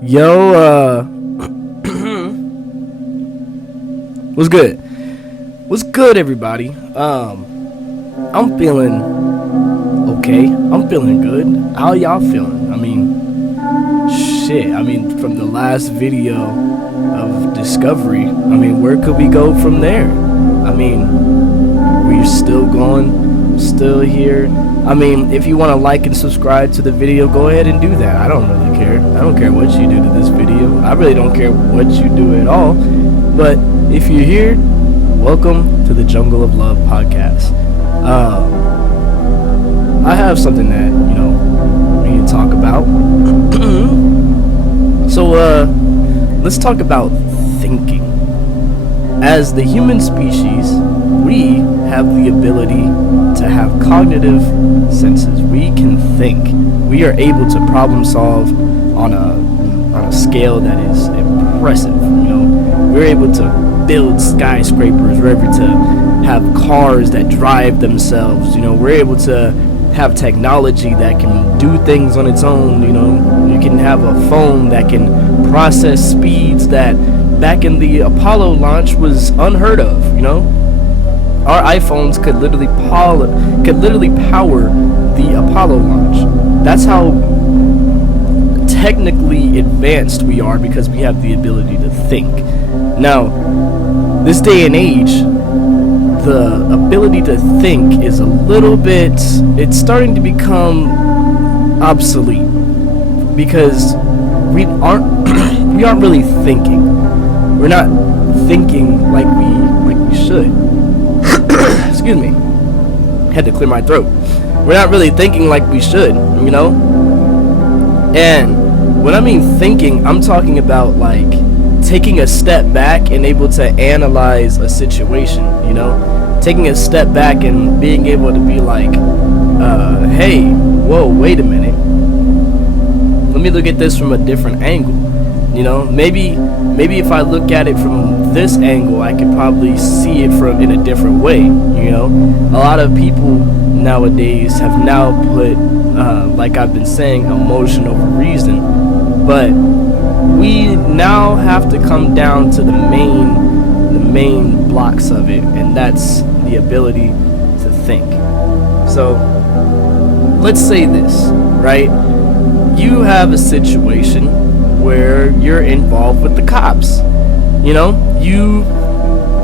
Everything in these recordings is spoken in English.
Yo, what's good? What's good, everybody? I'm feeling okay. I'm feeling good. How y'all feeling? From the last video of Discovery, where could we go from there? We're still going, still here. If you want to like and subscribe to the video, go ahead and do that. I don't really care. I don't care what you do to this video. I really don't care what you do at all. But if you're here, welcome to the Jungle of Love podcast. I have something that, we need to talk about. So, let's talk about thinking. As the human species, we have the ability to have cognitive senses. We can think. We are able to problem solve on a scale that is impressive. We're able to build skyscrapers. We're able to have cars that drive themselves. We're able to have technology that can do things on its own. You can have a phone that can process speeds that back in the Apollo launch was unheard of. Our iPhones could literally power the Apollo launch. That's how technically advanced we are, because we have the ability to think. Now, this day and age, the ability to think is it's starting to become obsolete, because we aren't really thinking. We're not thinking like we should. Excuse me. Had to clear my throat. We're not really thinking like we should, And when I mean thinking, I'm talking about like taking a step back and able to analyze a situation, taking a step back and being able to be like, hey, whoa, wait a minute. Let me look at this from a different angle. Maybe if I look at it from this angle, I could probably see it in a different way. A lot of people nowadays have now put, like I've been saying, emotion over reason. But we now have to come down to the main blocks of it, and that's the ability to think. So let's say this, right? You have a situation where you're involved with the cops. You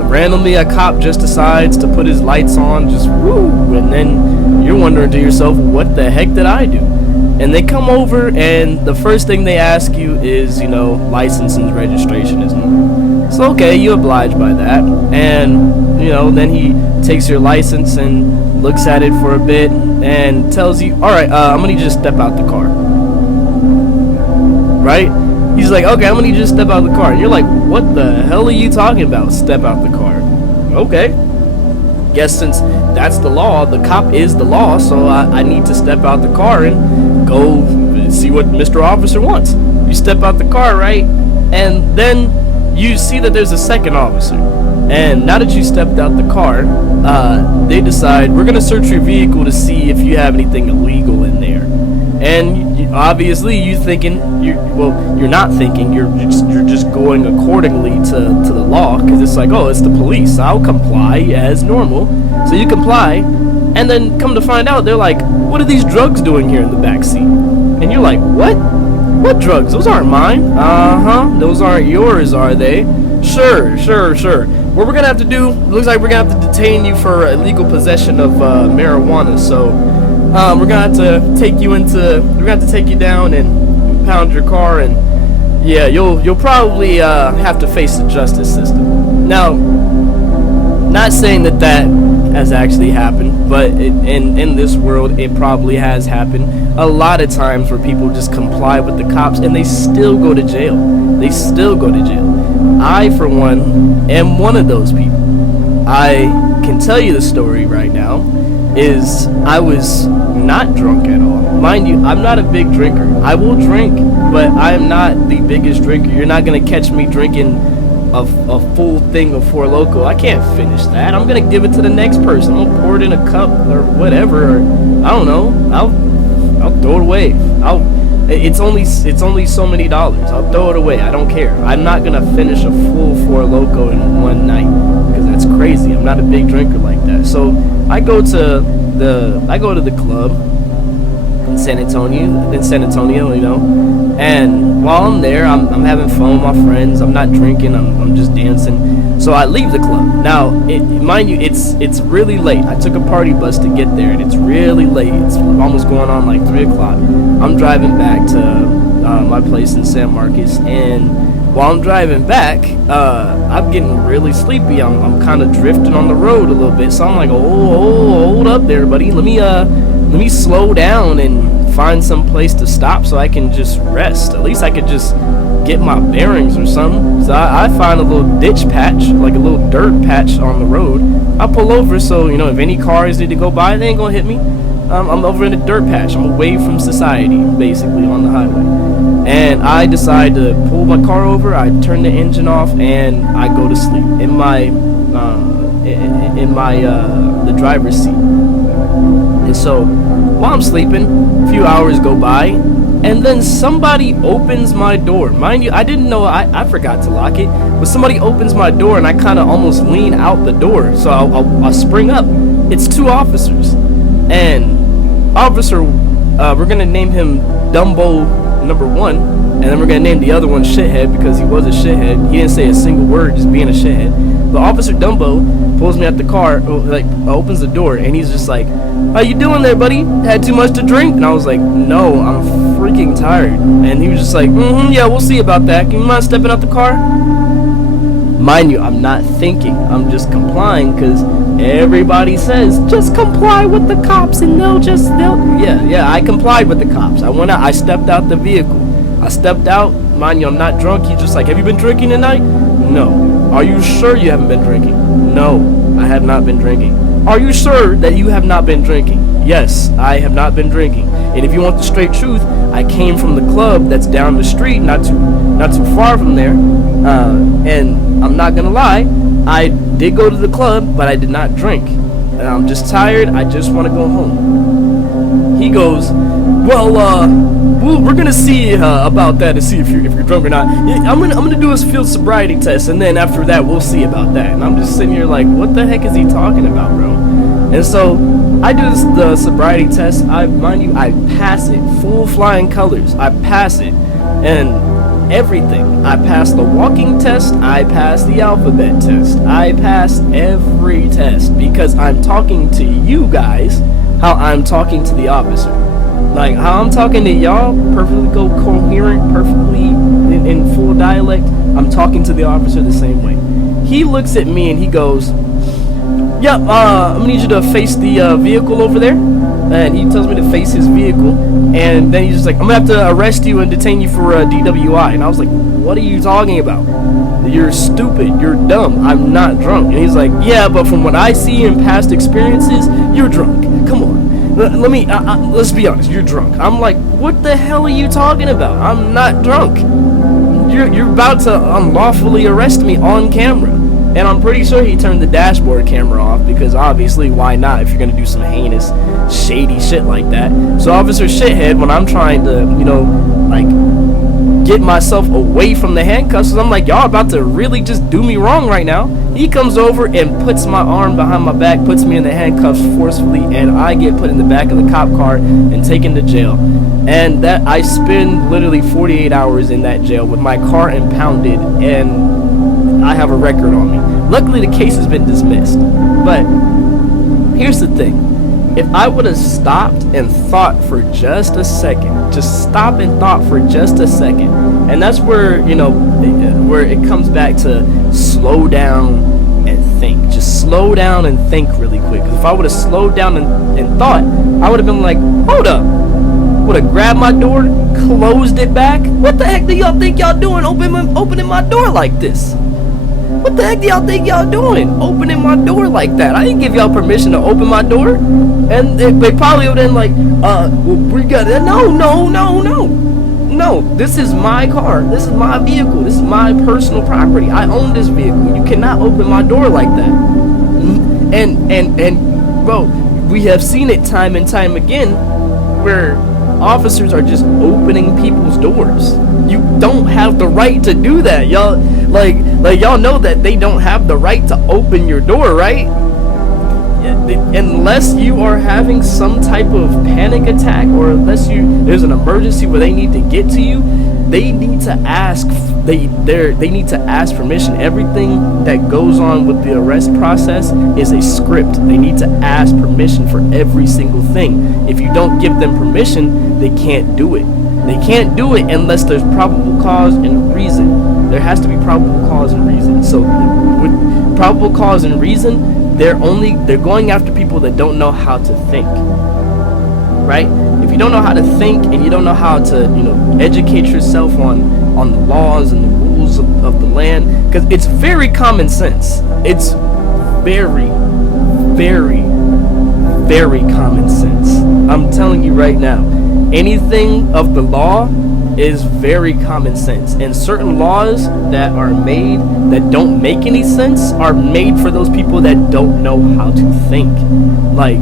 randomly, a cop just decides to put his lights on, just woo, and then you're wondering to yourself, what the heck did I do? And they come over, and the first thing they ask you is, license and registration is number. So okay, you oblige by that, and then he takes your license and looks at it for a bit and tells you, all right, I'm gonna need you to step out the car. Right? He's like, okay, I'm gonna need you to step out of the car. And you're like, what the hell are you talking about? Step out the car. Okay. Guess since that's the law, the cop is the law, so I need to step out the car and go see what Mr. Officer wants. You step out the car, right? And then you see that there's a second officer. And now that you stepped out the car, they decide, we're gonna search your vehicle to see if you have anything illegal in there. And obviously you're not thinking, you're just going accordingly to the law, because it's like, oh, it's the police, I'll comply as normal. So you comply, and then come to find out, they're like, what are these drugs doing here in the back seat? And you're like, what drugs? Those aren't mine. Those aren't yours, are they? Sure. What we're gonna have to do, looks like we're gonna have to detain you for illegal possession of marijuana. So we're gonna have to take you down and pound your car, and yeah, you'll probably have to face the justice system. Now, not saying that has actually happened, but in this world it probably has happened a lot of times, where people just comply with the cops and they still go to jail. I, for one, am one of those people. I can tell you the story right now. Is I was not drunk at all. Mind you, I'm not a big drinker. I will drink, but I'm not the biggest drinker. You're not going to catch me drinking a full thing of Four Loko. I can't finish that. I'm going to give it to the next person. I'm going to pour it in a cup or whatever. Or, I don't know. I'll throw it away. I'll It's only so many dollars. I'll throw it away. I don't care. I'm not gonna finish a full Four Loko in one night because that's crazy. I'm not a big drinker like that. So I go to the club in San Antonio, you know. And while I'm there, I'm having fun with my friends. I'm not drinking. I'm just dancing. So I leave the club. Now, mind you, it's really late. I took a party bus to get there, and it's really late. It's almost going on like 3 o'clock. I'm driving back to my place in San Marcos, and while I'm driving back, I'm getting really sleepy. I'm kind of drifting on the road a little bit. So I'm like, oh, hold up there, buddy. Let me slow down and find some place to stop so I can just rest. At least I could just get my bearings or something. So I find a little ditch patch, like a little dirt patch on the road. I pull over so, you know, if any cars need to go by, they ain't gonna hit me. I'm over in a dirt patch. I'm away from society, basically, on the highway. And I decide to pull my car over. I turn the engine off and I go to sleep in the driver's seat. And so while I'm sleeping, a few hours go by, and then somebody opens my door. Mind you, I didn't know, I forgot to lock it, but somebody opens my door, and I kind of almost lean out the door. So I spring up. It's 2 officers. And officer, we're going to name him Dumbo number 1, and then we're going to name the other one Shithead because he was a shithead. He didn't say a single word, just being a shithead. But Officer Dumbo pulls me out the car, like opens the door, and he's just like, "How you doing there, buddy? Had too much to drink?" And I was like, "No, I'm freaking tired." And he was just like, "Yeah, we'll see about that. Can you mind stepping out the car?" Mind you, I'm not thinking. I'm just complying because everybody says, just comply with the cops and they'll. Yeah, I complied with the cops. I went out, I stepped out the vehicle. I stepped out. Mind you, I'm not drunk. He's just like, "Have you been drinking tonight?" "No." "Are you sure you haven't been drinking?" "No, I have not been drinking." "Are you sure that you have not been drinking?" "Yes, I have not been drinking. And if you want the straight truth, I came from the club that's down the street, not too far from there. And I'm not gonna lie, I did go to the club, but I did not drink. And I'm just tired. I just want to go home." He goes, we're gonna see about that to see if you're drunk or not. I'm gonna do a field sobriety test, and then after that we'll see about that. And I'm just sitting here like, what the heck is he talking about, bro? And so I do the sobriety test. I pass it, full flying colors. I pass it, and everything. I pass the walking test. I pass the alphabet test. I pass every test because I'm talking to you guys how I'm talking to the officer. Like how I'm talking to y'all, perfectly coherent, perfectly in full dialect. I'm talking to the officer the same way. He looks at me and he goes, "Yep, I'm gonna need you to face the vehicle over there." And he tells me to face his vehicle, and then he's just like, "I'm gonna have to arrest you and detain you for DWI." And I was like, "What are you talking about? You're stupid. You're dumb. I'm not drunk." And he's like, "Yeah, but from what I see in past experiences, you're drunk. Come on. Let's be honest. You're drunk." I'm like, "What the hell are you talking about? I'm not drunk. You're about to unlawfully arrest me on camera." And I'm pretty sure he turned the dashboard camera off because obviously why not if you're gonna do some heinous, shady shit like that. So Officer Shithead, when I'm trying to, like get myself away from the handcuffs, I'm like, y'all about to really just do me wrong right now. He comes over and puts my arm behind my back, puts me in the handcuffs forcefully, and I get put in the back of the cop car and taken to jail. And that I spend literally 48 hours in that jail with my car impounded, and I have a record on me. Luckily, the case has been dismissed. But here's the thing. If I would have stopped and thought for just a second, just stop and thought for just a second, and that's where, where it comes back to slow down and think. Just slow down and think really quick. Because if I would have slowed down and thought, I would have been like, hold up. Would have grabbed my door, closed it back. What the heck do y'all think y'all doing opening my door like this? What the heck do y'all think y'all doing opening my door like that? I didn't give y'all permission to open my door. And they probably would have been like, we got it. No, this is my car. This is my vehicle. This is my personal property. I own this vehicle. You cannot open my door like that. And bro, we have seen it time and time again where officers are just opening people's doors. You don't have the right to do that, y'all. Like y'all know that they don't have the right to open your door, right? Unless you are having some type of panic attack, or unless there's an emergency where they need to get to you, they need to ask. They need to ask permission. Everything that goes on with the arrest process is a script. They need to ask permission for every single thing. If you don't give them permission, they can't do it. They can't do it unless there's probable cause and reason. There has to be probable cause and reason. So with probable cause and reason, they're going after people that don't know how to think. Right? If you don't know how to think and you don't know how to, educate yourself on the laws and the rules of the land, because it's very common sense. It's very, very, very common sense. I'm telling you right now, anything of the law is very common sense, and certain laws that are made that don't make any sense are made for those people that don't know how to think. Like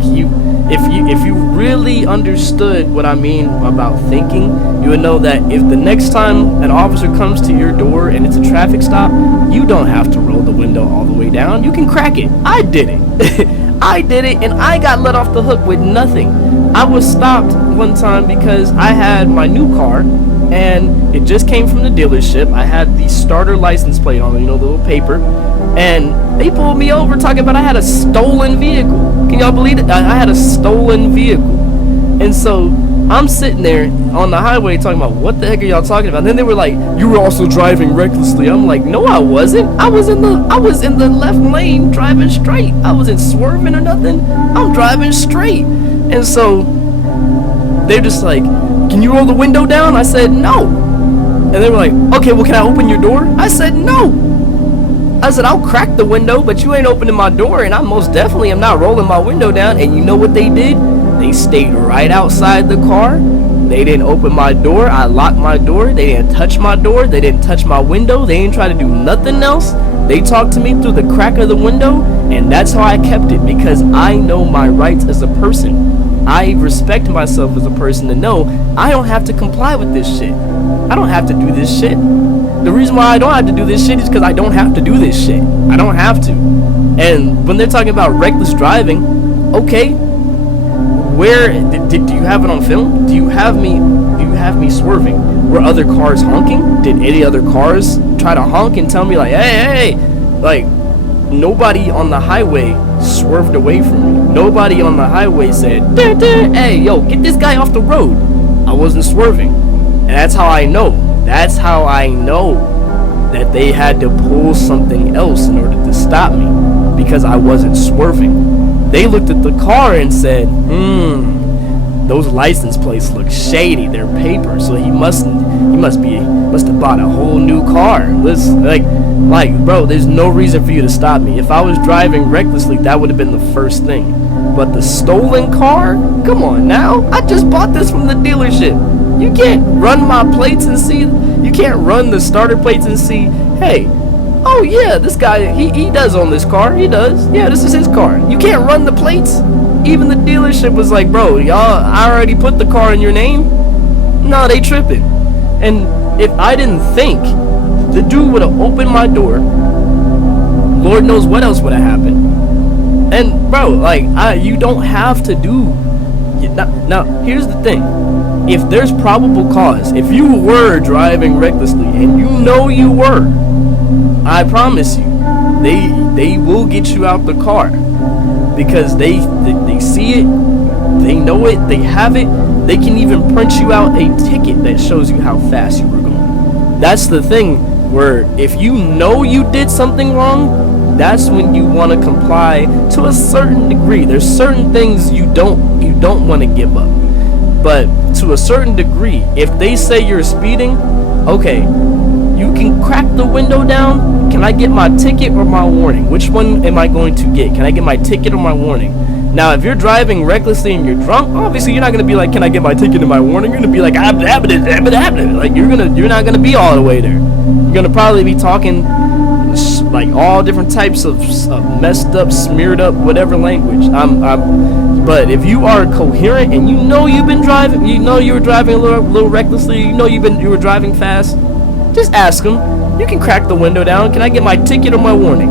if you really understood what I mean about thinking, you would know that if the next time an officer comes to your door and it's a traffic stop, you don't have to roll the window all the way down. You can crack it. I did it. I did it, and I got let off the hook with nothing. I was stopped one time because I had my new car, and it just came from the dealership. I had the starter license plate on, the little paper, and they pulled me over talking about I had a stolen vehicle. Can y'all believe it? I had a stolen vehicle. And so I'm sitting there on the highway talking about, what the heck are y'all talking about? And then they were like, you were also driving recklessly. I'm like, no, I wasn't. I was in the left lane driving straight. I wasn't swerving or nothing. I'm driving straight. And so they're just like, can you roll the window down? I said, no. And they were like, okay, well, can I open your door? I said, no. I said, I'll crack the window, but you ain't opening my door, and I most definitely am not rolling my window down. And you know what they did? They stayed right outside the car. They didn't open my door. I locked my door. They didn't touch my door. They didn't touch my window. They didn't try to do nothing else. They talked to me through the crack of the window, and that's how I kept it, because I know my rights as a person. I respect myself as a person to know I don't have to comply with this shit. I don't have to do this shit. The reason why I don't have to do this shit is because I don't have to do this shit. I don't have to. And when they're talking about reckless driving, okay, where do you have it on film? Do you have me swerving? Were other cars honking? Did any other cars try to honk and tell me like, hey, like, nobody on the highway swerved away from me. Nobody on the highway said, hey, yo, get this guy off the road. I wasn't swerving. And that's how I know. That's how I know that they had to pull something else in order to stop me, because I wasn't swerving. They looked at the car and said, those license plates look shady. They're paper, so he must have bought a whole new car. Listen, like, bro, there's no reason for you to stop me. If I was driving recklessly, that would have been the first thing. But the stolen car? Come on now. I just bought this from the dealership. You can't run my plates and see. You can't run the starter plates and see, hey, oh yeah, this guy, he does own this car. He does. Yeah, this is his car. You can't run the plates. Even the dealership was like, bro, I already put the car in your name. No, they tripping. And if I didn't think, the dude would have opened my door. Lord knows what else would have happened. And bro, like, you don't have to do. Now, here's the thing. If there's probable cause, if you were driving recklessly and you know you were, I promise you, they will get you out the car, because they see it, they know it, they have it. They can even print you out a ticket that shows you how fast you were going. That's the thing, where if you know you did something wrong, that's when you want to comply to a certain degree. There's certain things you don't want to give up. But to a certain degree, if they say you're speeding, okay, you can crack the window down. Can I get my ticket or my warning? Which one am I going to get? Can I get my ticket or my warning? Now, if you're driving recklessly and you're drunk, obviously you're not going to be like, can I get my ticket and my warning? You're going to be like, like you're not going to be all the way there. You're going to probably be talking like all different types of messed up, smeared up, whatever language. But if you are coherent and you know you've been driving, you know you were driving a little recklessly, you know you were driving fast, just ask them. You can crack the window down. Can I get my ticket or my warning?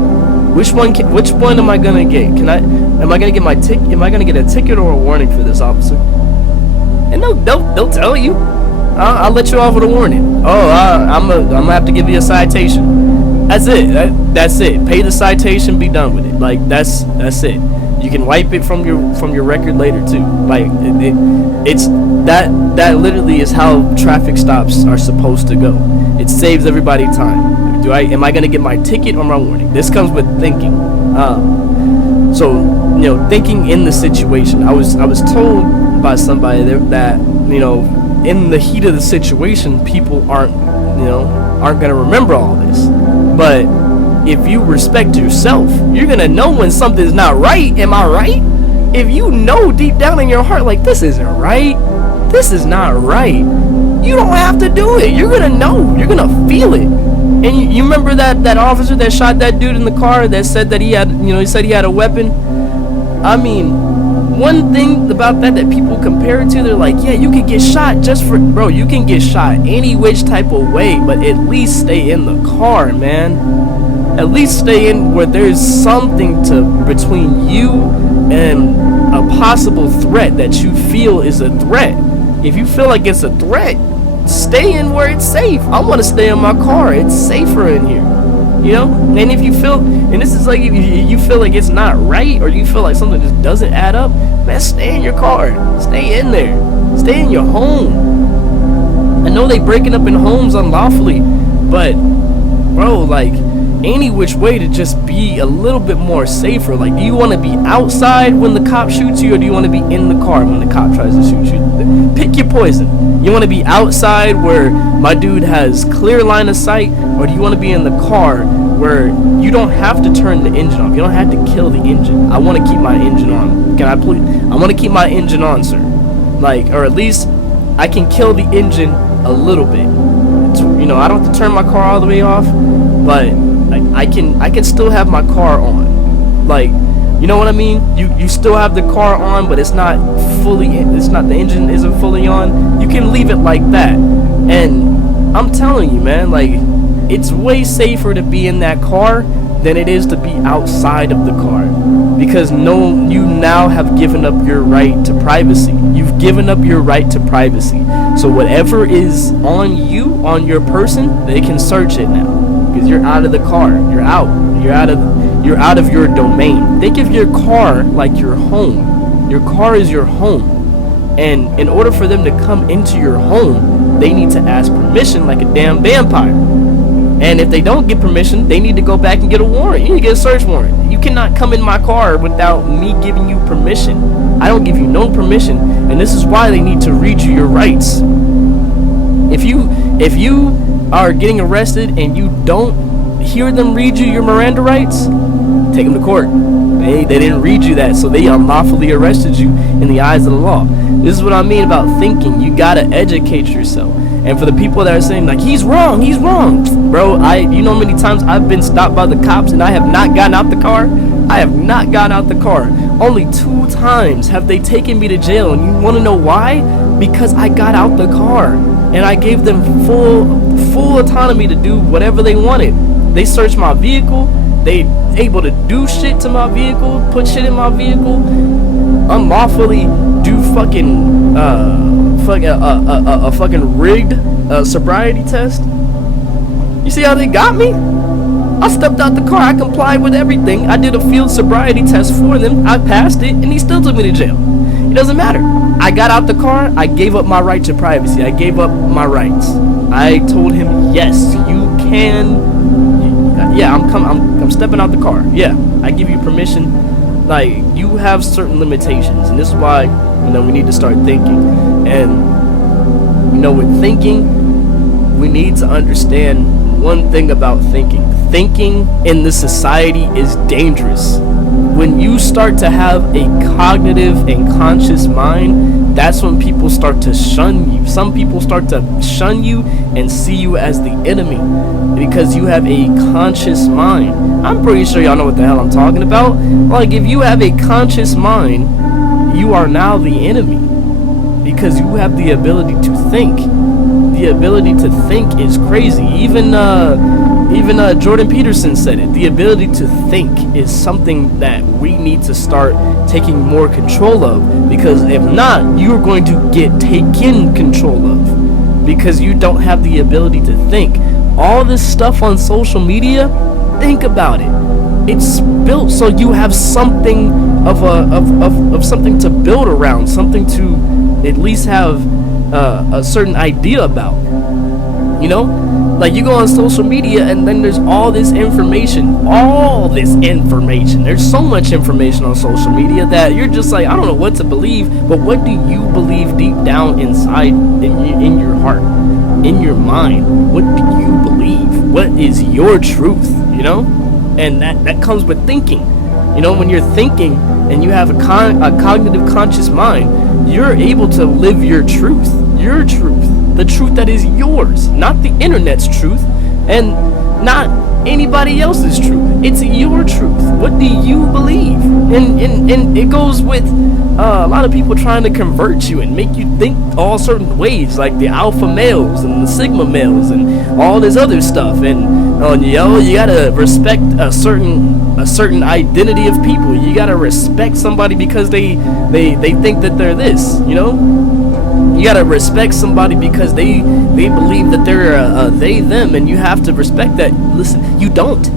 Which one am I gonna get? Am I gonna get my ticket? Am I gonna get a ticket or a warning for this, officer? And they'll tell you. I'll let you off with a warning. Oh, I'm gonna have to give you a citation. That's it. That's it. Pay the citation. Be done with it. Like that's it. You can wipe it from your record later too. Like it's that literally is how traffic stops are supposed to go. It saves everybody time. Am I gonna get my ticket or my warning? This comes with thinking. So thinking in the situation. I was told by somebody that in the heat of the situation, people aren't gonna remember all this. But if you respect yourself, you're gonna know when something's not right. Am I right? If you know deep down in your heart, like, this isn't right, this is not right, you don't have to do it. You're gonna know. You're gonna feel it. And you remember that officer that shot that dude in the car that said that he said he had a weapon? I mean, one thing about that people compare it to, they're like, yeah, you can get shot bro, you can get shot any which type of way, but at least stay in the car, man. At least stay in where there's something between you and a possible threat that you feel is a threat. If you feel like it's a threat, stay in where it's safe. I want to stay in my car. It's safer in here. And if you feel, and this is like, if you feel like it's not right, or you feel like something just doesn't add up, man, stay in your car. Stay in there. Stay in your home. I know they breaking up in homes unlawfully, but bro, like, any which way to just be a little bit more safer. Like, do you want to be outside when the cop shoots you, or do you want to be in the car when the cop tries to shoot you? Pick your poison. You want to be outside where my dude has clear line of sight, or do you want to be in the car where you don't have to turn the engine off? You don't have to kill the engine. I want to keep my engine on. Can I please? I want to keep my engine on, sir. Like, or at least I can kill the engine a little bit. I don't have to turn my car all the way off, but like, I can still have my car on. Like, you know what I mean? You still have the car on, but it's not the engine isn't fully on. You can leave it like that. And I'm telling you, man, like, it's way safer to be in that car than it is to be outside of the car, because you now have given up your right to privacy. You've given up your right to privacy. So whatever is on you, on your person, they can search it now, because you're out of the car. You're out of your domain. Think of your car like your home. Your car is your home, and in order for them to come into your home, they need to ask permission like a damn vampire. And if they don't get permission, they need to go back and get a warrant. You need to get a search warrant. You cannot come in my car without me giving you permission. I don't give you no permission, and this is why they need to read you your rights. If you are getting arrested and you don't hear them read you your Miranda rights, take them to court. They didn't read you that, so they unlawfully arrested you in the eyes of the law. This is what I mean about thinking. You gotta educate yourself. And for the people that are saying, like, he's wrong, bro, you know how many times I've been stopped by the cops and I have not gotten out the car? I have not gotten out the car. Only 2 times have they taken me to jail, and you want to know why? Because I got out the car and I gave them full autonomy to do whatever they wanted. They searched my vehicle. They able to do shit to my vehicle, put shit in my vehicle, unlawfully do fucking a fucking rigged sobriety test. You see how they got me? I stepped out the car. I complied with everything. I did a field sobriety test for them. I passed it, and he still took me to jail. It doesn't matter. I got out the car. I gave up my right to privacy. I gave up my rights. I told him, yes, you can. Yeah, I'm stepping out the car. Yeah, I give you permission. Like, you have certain limitations, and this is why we need to start thinking. And with thinking, we need to understand one thing about thinking. Thinking in this society is dangerous. When you start to have a cognitive and conscious mind, that's when people start to shun you. Some people start to shun you and see you as the enemy because you have a conscious mind. I'm pretty sure y'all know what the hell I'm talking about. Like, if you have a conscious mind, you are now the enemy, because you have the ability to think. The ability to think is crazy. Even Jordan Peterson said it. The ability to think is something that we need to start taking more control of, because if not, you're going to get taken control of, because you don't have the ability to think. All this stuff on social media, think about it. It's built so you have something of something to build around, something to at least have a certain idea about. You know, like you go on social media and then there's all this information. There's so much information on social media that you're just like, I don't know what to believe. But what do you believe deep down inside, in your heart, in your mind? What do you believe? What is your truth? You know, and that comes with thinking. You know, when you're thinking and you have a cognitive conscious mind, you're able to live your truth, the truth that is yours, not the internet's truth and not anybody else's truth. It's your truth. What do you believe? And it goes with a lot of people trying to convert you and make you think all certain ways, like the alpha males and the sigma males and all this other stuff. And you gotta respect a certain identity of people. You gotta respect somebody because they think that they're this, you know. You gotta respect somebody because they believe that they're a they them, and you have to respect that. Listen, you don't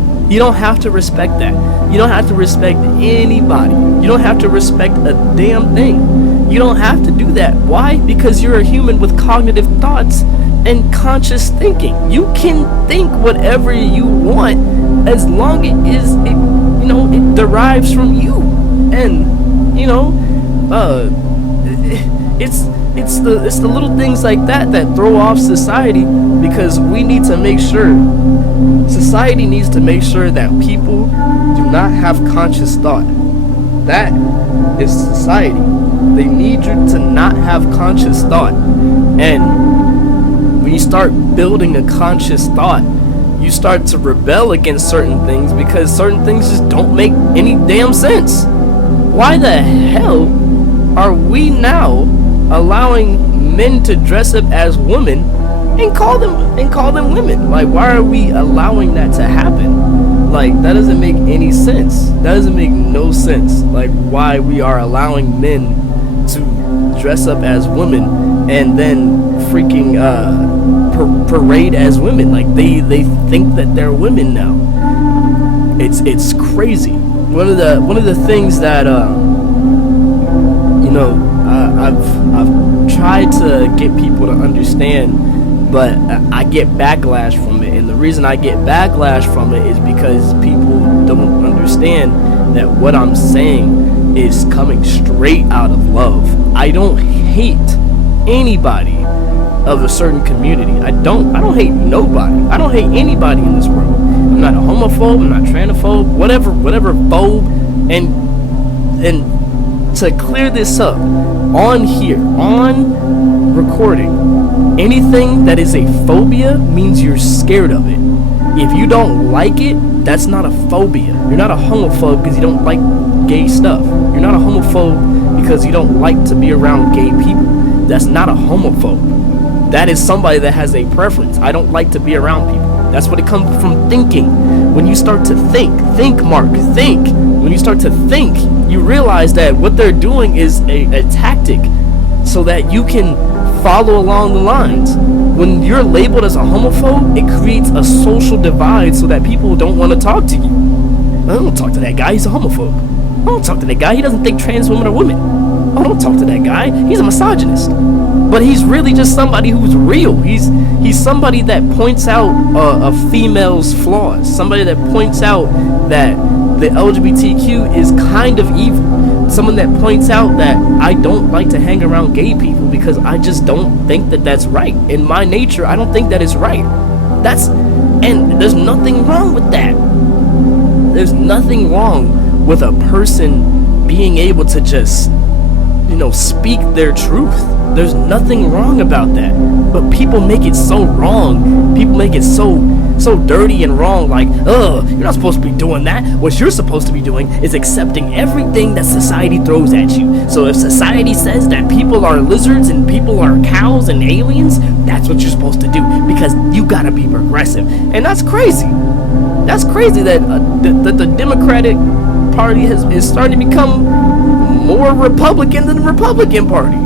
have to respect that. You don't have to respect anybody. You don't have to respect a damn thing. You don't have to do that. Why? Because you're a human with cognitive thoughts and conscious thinking. You can think whatever you want as long as it derives from you. And it's the little things like that throw off society, because we need to make sure, society needs to make sure that people do not have conscious thought. That is society. They need you to not have conscious thought. And when you start building a conscious thought, you start to rebel against certain things, because certain things just don't make any damn sense. Why the hell are we now allowing men to dress up as women and call them women? Like, why are we allowing that to happen? Like, that doesn't make any sense. That doesn't make no sense. Like, why we are allowing men to dress up as women and then freaking parade as women. Like, they think that they're women now. It's crazy. One of the things that I've tried to get people to understand, but I get backlash from it. And the reason I get backlash from it is because people don't understand that what I'm saying is coming straight out of love. I don't hate anybody of a certain community. I don't hate nobody. I don't hate anybody in this world. I'm not a homophobe, I'm not transphobe, whatever phobe. And to clear this up, on here, on recording, anything that is a phobia means you're scared of it. If you don't like it, that's not a phobia. You're not a homophobe because you don't like gay stuff. You're not a homophobe because you don't like to be around gay people. That's not a homophobe. That is somebody that has a preference. I don't like to be around people. That's what it comes from thinking. When you start to think, Mark, think. When you start to think, you realize that what they're doing is a tactic so that you can follow along the lines. When you're labeled as a homophobe, it creates a social divide so that people don't want to talk to you. I don't talk to that guy, he's a homophobe. I don't talk to that guy, he doesn't think trans women are women. I don't talk to that guy, he's a misogynist. But he's really just somebody who's real. He's somebody that points out a female's flaws. Somebody that points out that the LGBTQ is kind of evil. Someone that points out that I don't like to hang around gay people because I just don't think that that's right. In my nature, I don't think that is right. And there's nothing wrong with that. There's nothing wrong with a person being able to just, speak their truth. There's nothing wrong about that. But people make it so wrong. People make it so so dirty and wrong, like, ugh, you're not supposed to be doing that. What you're supposed to be doing is accepting everything that society throws at you. So if society says that people are lizards and people are cows and aliens, that's what you're supposed to do, because you gotta be progressive. And that's crazy. That's crazy that the Democratic Party is starting to become more Republican than the Republican Party.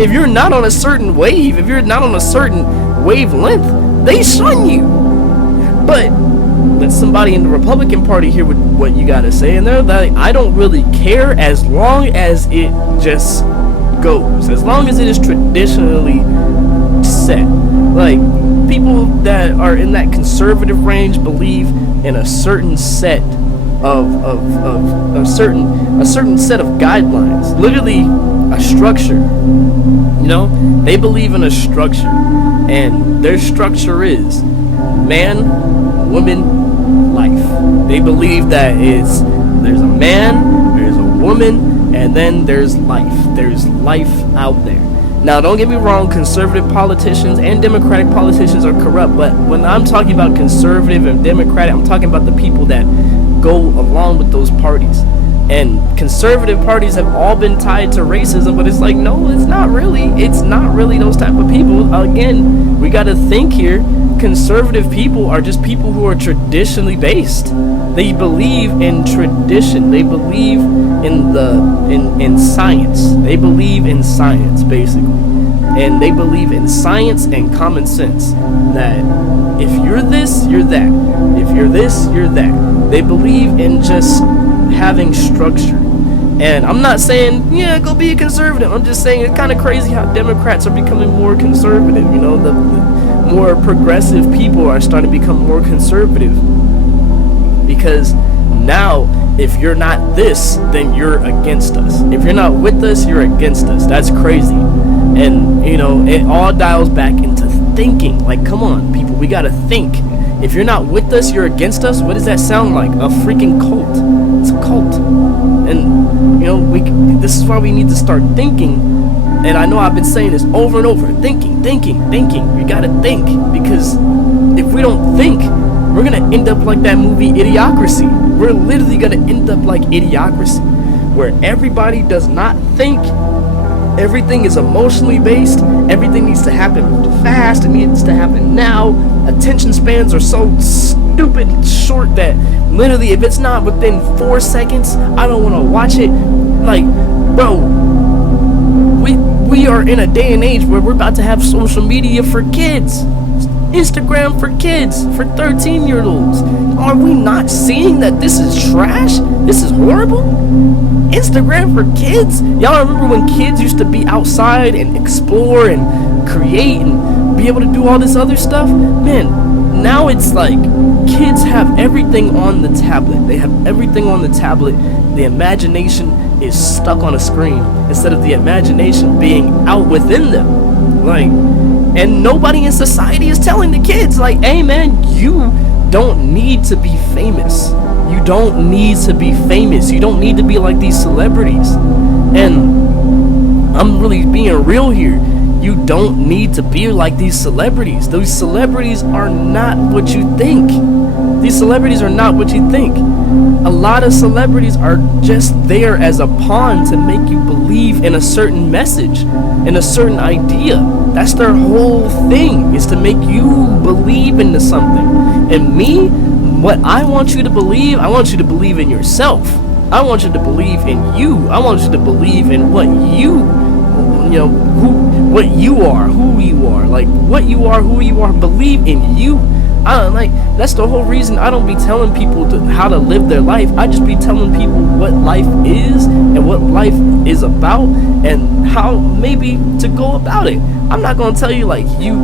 If you're not on a certain wave, if you're not on a certain wavelength, they shun you. But let somebody in the Republican Party hear what you gotta say, and they're like, I don't really care as long as it just goes, as long as it is traditionally set. Like, people that are in that conservative range believe in a certain set of a certain set of guidelines, literally a structure. You know, they believe in a structure, and their structure is man, woman, life. They believe that there's a man, there's a woman, and then there's life. There's life out there. Now, don't get me wrong, conservative politicians and Democratic politicians are corrupt, but when I'm talking about conservative and Democratic, I'm talking about the people that go along with those parties. And conservative parties have all been tied to racism, but it's like, no, it's not really those type of people. Again, we got to think here. Conservative people are just people who are traditionally based. They believe in tradition. They believe in science. They believe in science, basically. And they believe in science and common sense. That if you're this, you're that. If you're this, you're that. They believe in just having structure. And I'm not saying, yeah, go be a conservative. I'm just saying it's kind of crazy how Democrats are becoming more conservative. You know, the more progressive people are starting to become more conservative. Because now, if you're not this, then you're against us. If you're not with us, you're against us. That's crazy. And, you know, it all dials back into thinking. Like, come on, people, we gotta think. If you're not with us, you're against us. What does that sound like? A freaking cult. It's a cult. And, you know, this is why we need to start thinking. And I know I've been saying this over and over. Thinking. You gotta think. Because if we don't think, we're gonna end up like that movie Idiocracy. We're literally gonna end up like Idiocracy, where everybody does not think. Everything is emotionally based. Everything needs to happen fast. It needs to happen now. Attention spans are so stupid short that literally, if it's not within 4 seconds, I don't want to watch it. Like, bro, we are in a day and age where we're about to have social media for kids. Instagram for kids, for 13-year-olds. Are we not seeing that this is trash? This is horrible? Instagram for kids? Y'all remember when kids used to be outside and explore and create and be able to do all this other stuff? Man, now it's like kids have everything on the tablet. They have everything on the tablet. The imagination is stuck on a screen instead of the imagination being out within them. Like, and nobody in society is telling the kids, like, hey man, you don't need to be famous. You don't need to be famous. You don't need to be like these celebrities. And I'm really being real here. You don't need to be like these celebrities. Those celebrities are not what you think. These celebrities are not what you think. A lot of celebrities are just there as a pawn to make you believe in a certain message, in a certain idea. That's their whole thing, is to make you believe into something. And me, what I want you to believe, I want you to believe in yourself. I want you to believe in you. I want you to believe in what what you are, who you are. Like, what you are, who you are, believe in you. That's the whole reason I don't be telling people how to live their life. I just be telling people what life is and what life is about and how maybe to go about it. I'm not gonna tell you like you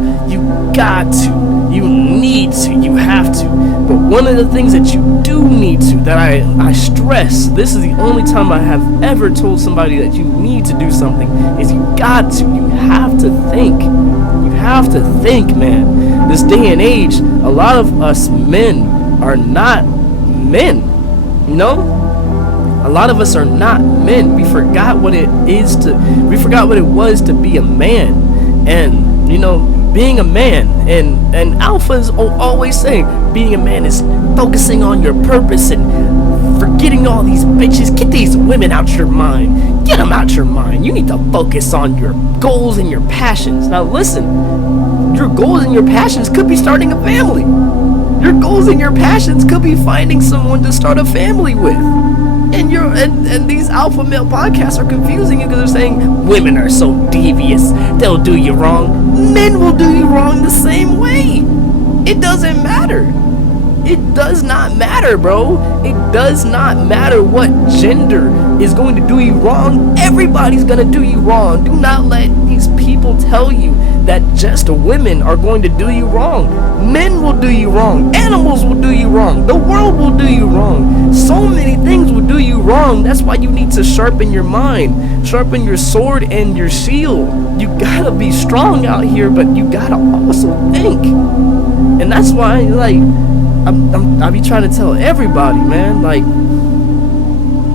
got to, you need to, you have to. But one of the things that you do need to, that I stress, this is the only time I have ever told somebody that you need to do something, is you got to, you have to think. You have to think, man. This day and age, a lot of us men are not men, you know? A lot of us are not men. We forgot what it was to be a man. And, you know, being a man, and alphas always say being a man is focusing on your purpose and forgetting all these bitches. Get these women out your mind. Get them out your mind. You need to focus on your goals and your passions. Now listen, your goals and your passions could be starting a family. Your goals and your passions could be finding someone to start a family with. And these alpha male podcasts are confusing you because they're saying women are so devious, they'll do you wrong. Men will do you wrong the same way. It doesn't matter. It does not matter, bro. It does not matter what gender is going to do you wrong. Everybody's gonna do you wrong. Do not let these people tell you that just women are going to do you wrong. Men will do you wrong. Animals will do you wrong. The world will do you wrong. So many things will do you wrong. That's why you need to sharpen your mind, sharpen your sword and your shield. You gotta be strong out here, but you gotta also think. And that's why, like, I be trying to tell everybody, man, like,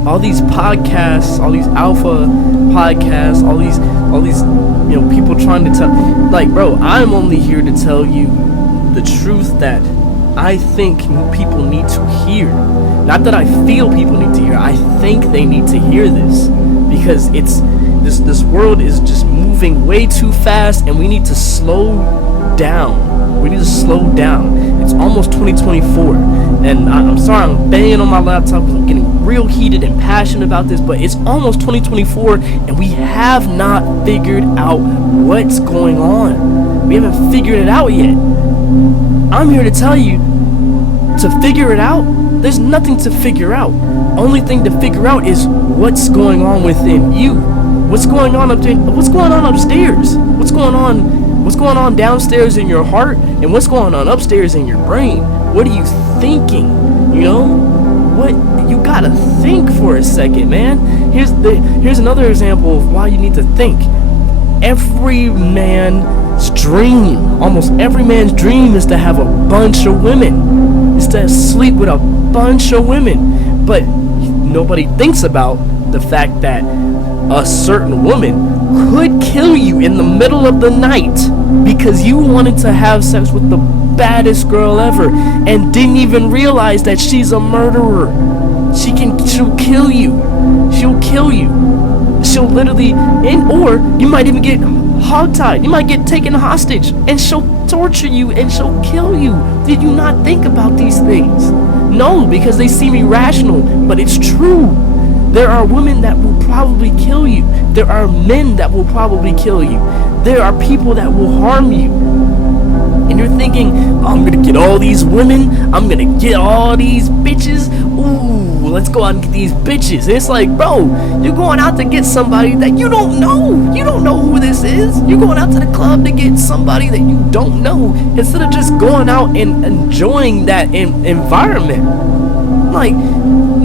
all these podcasts, all these alpha podcasts, all these, you know, people trying to tell, like, bro, I'm only here to tell you the truth that I think people need to hear. Not that I feel people need to hear. I think they need to hear this because it's this world is just moving way too fast, and we need to slow down. We need to slow down. It's almost 2024, and I'm sorry I'm banging on my laptop because I'm getting real heated and passionate about this, but it's almost 2024, and we have not figured out what's going on. We haven't figured it out yet. I'm here to tell you to figure it out. There's nothing to figure out. Only thing to figure out is what's going on within you. What's going on what's going on upstairs? What's going on downstairs in your heart, and what's going on upstairs in your brain? What are you thinking? You know, what you gotta think for a second, man. Here's another example of why you need to think. Every man's dream, almost every man's dream, is to have a bunch of women, is to sleep with a bunch of women. But nobody thinks about the fact that a certain woman could kill you in the middle of the night because you wanted to have sex with the baddest girl ever and didn't even realize that she's a murderer. She'll kill you. She'll kill you. She'll literally, or you might even get hogtied. You might get taken hostage, and she'll torture you and she'll kill you. Did you not think about these things? No, because they seem irrational, but it's true. There are women that will probably kill you. There are men that will probably kill you. There are people that will harm you. And you're thinking, I'm gonna get all these women, I'm gonna get all these bitches. Ooh, let's go out and get these bitches. And it's like, bro, you're going out to get somebody that you don't know. You don't know who this is. You're going out to the club to get somebody that you don't know, instead of just going out and enjoying that environment. Like,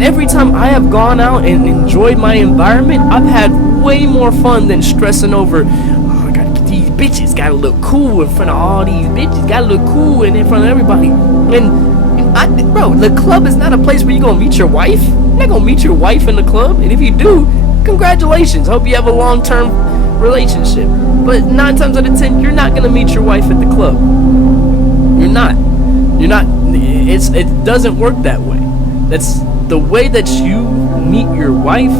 every time I have gone out and enjoyed my environment, I've had way more fun than stressing over, oh, I gotta get these bitches, gotta look cool in front of all these bitches, gotta look cool in front of everybody. Bro, the club is not a place where you're gonna meet your wife. You're not gonna meet your wife in the club, and if you do, congratulations, hope you have a long-term relationship. But 9 times out of 10, you're not gonna meet your wife at the club. You're not. It doesn't work that way. That's the way that you meet your wife.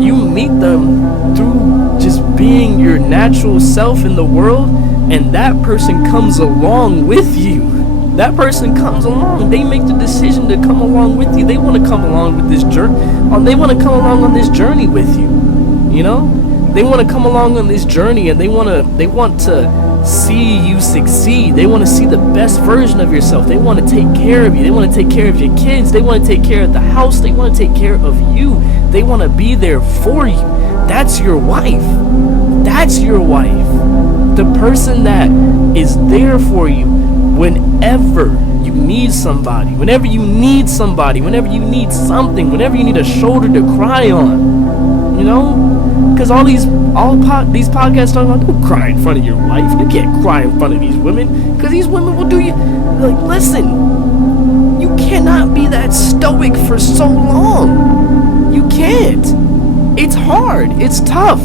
You meet them through just being your natural self in the world, and that person comes along with you. That person comes along. They make the decision to come along with you. They want to come along with this journey. They want to come along on this journey with you. You know, they want to come along on this journey, and they want to see you succeed. They want to see the best version of yourself. They want to take care of you. They want to take care of your kids. They want to take care of the house. They want to take care of you. They want to be there for you. That's your wife. That's your wife. The person that is there for you whenever you need somebody, whenever you need somebody, whenever you need something, whenever you need a shoulder to cry on. You know? Because these podcasts talking about, don't cry in front of your wife. You can't cry in front of these women, because these women will do you. Like, listen, you cannot be that stoic for so long. You can't. It's hard. It's tough.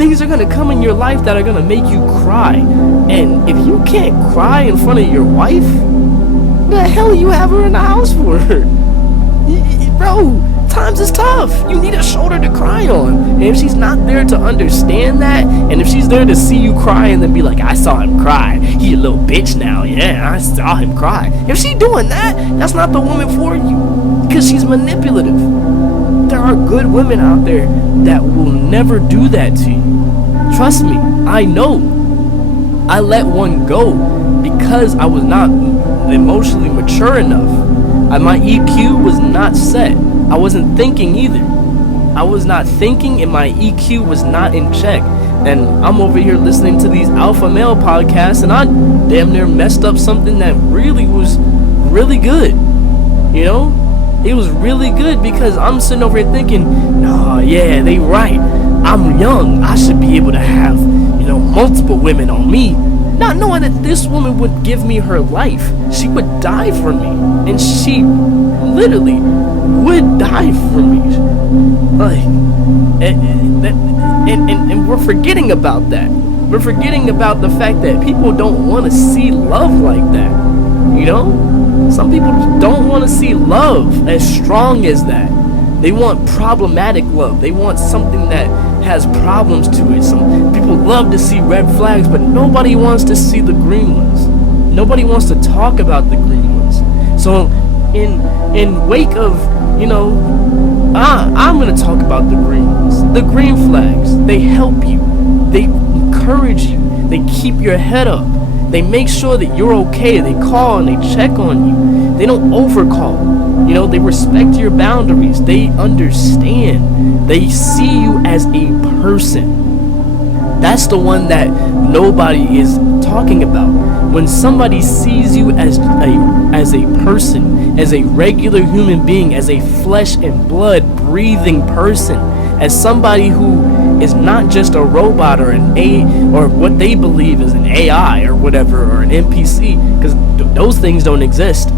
Things are gonna come in your life that are gonna make you cry. And if you can't cry in front of your wife, what the hell you have her in the house for? Bro, times is tough. You need a shoulder to cry on. And if she's not there to understand that, and if she's there to see you cry and then be like, I saw him cry, he a little bitch now, yeah, I saw him cry. If she doing that, that's not the woman for you, because she's manipulative. There are good women out there that will never do that to you. Trust me, I know. I let one go because I was not emotionally mature enough. My EQ was not set. I wasn't thinking either. I was not thinking, and my EQ was not in check. And I'm over here listening to these alpha male podcasts, and I damn near messed up something that really was really good. You know? It was really good because I'm sitting over here thinking, nah, yeah, they right. I'm young. I should be able to have, multiple women on me. Not knowing that this woman would give me her life. She would die for me. And she literally would die for me. Like, and we're forgetting about that. We're forgetting about the fact that people don't want to see love like that. Some people don't want to see love as strong as that. They want problematic love. They want something that has problems to it. Some people love to see red flags, but nobody wants to see the green ones. Nobody wants to talk about the green ones. So in wake of, I'm going to talk about the green ones. The green flags, they help you. They encourage you. They keep your head up. They make sure that you're okay. They call and they check on you. They don't overcall. They respect your boundaries. They understand. They see you as a person. That's the one that nobody is talking about. When somebody sees you as a person, as a regular human being, as a flesh and blood breathing person, as somebody who is not just a robot or or what they believe is an AI or whatever, or an NPC, because those things don't exist.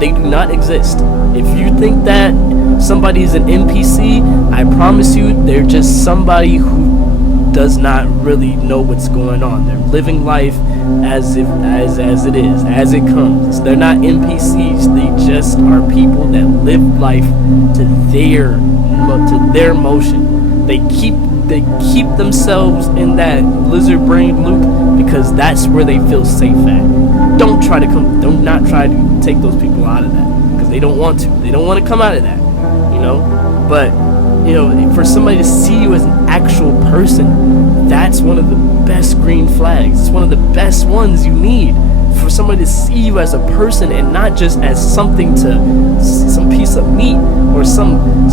They do not exist. If you think that somebody's an NPC, I promise you they're just somebody who does not really know what's going on. They're living life as it is, as it comes. They're not NPCs. They just are people that live life to their motion. They keep themselves in that lizard brain loop because that's where they feel safe at. Do not try to take those people out of that, because they don't want to. They don't want to come out of that, But, for somebody to see you as an actual person, that's one of the best green flags. It's one of the best ones you need. For somebody to see you as a person and not just as some piece of meat or some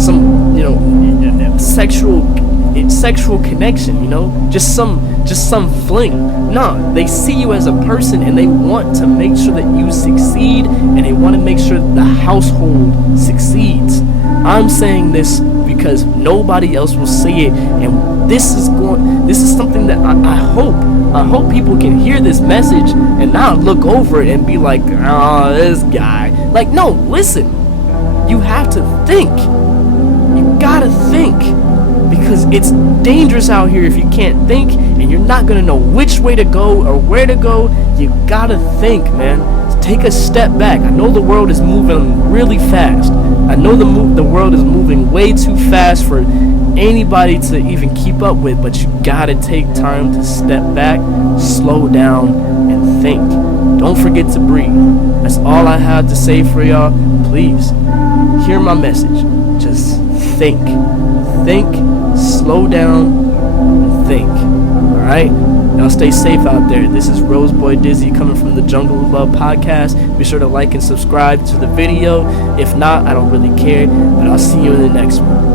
sexual connection, just some fling. No, they see you as a person, and they want to make sure that you succeed, and they want to make sure that the household succeeds. I'm saying this because nobody else will see it, and this is something that I hope people can hear this message and not look over it and be like, oh, this guy. Like, no, listen. You have to think. You gotta think. Because it's dangerous out here if you can't think, and you're not gonna know which way to go or where to go. You gotta think, man. Take a step back. I know the world is moving really fast. I know the world is moving way too fast for anybody to even keep up with, but you gotta take time to step back, slow down, and think. Don't forget to breathe. That's all I have to say for y'all. Please, hear my message. Just think. Think, slow down, and think. Alright? Now stay safe out there. This is Roseboy Dizzy coming from the Jungle of Love podcast. Be sure to like and subscribe to the video. If not, I don't really care. But I'll see you in the next one.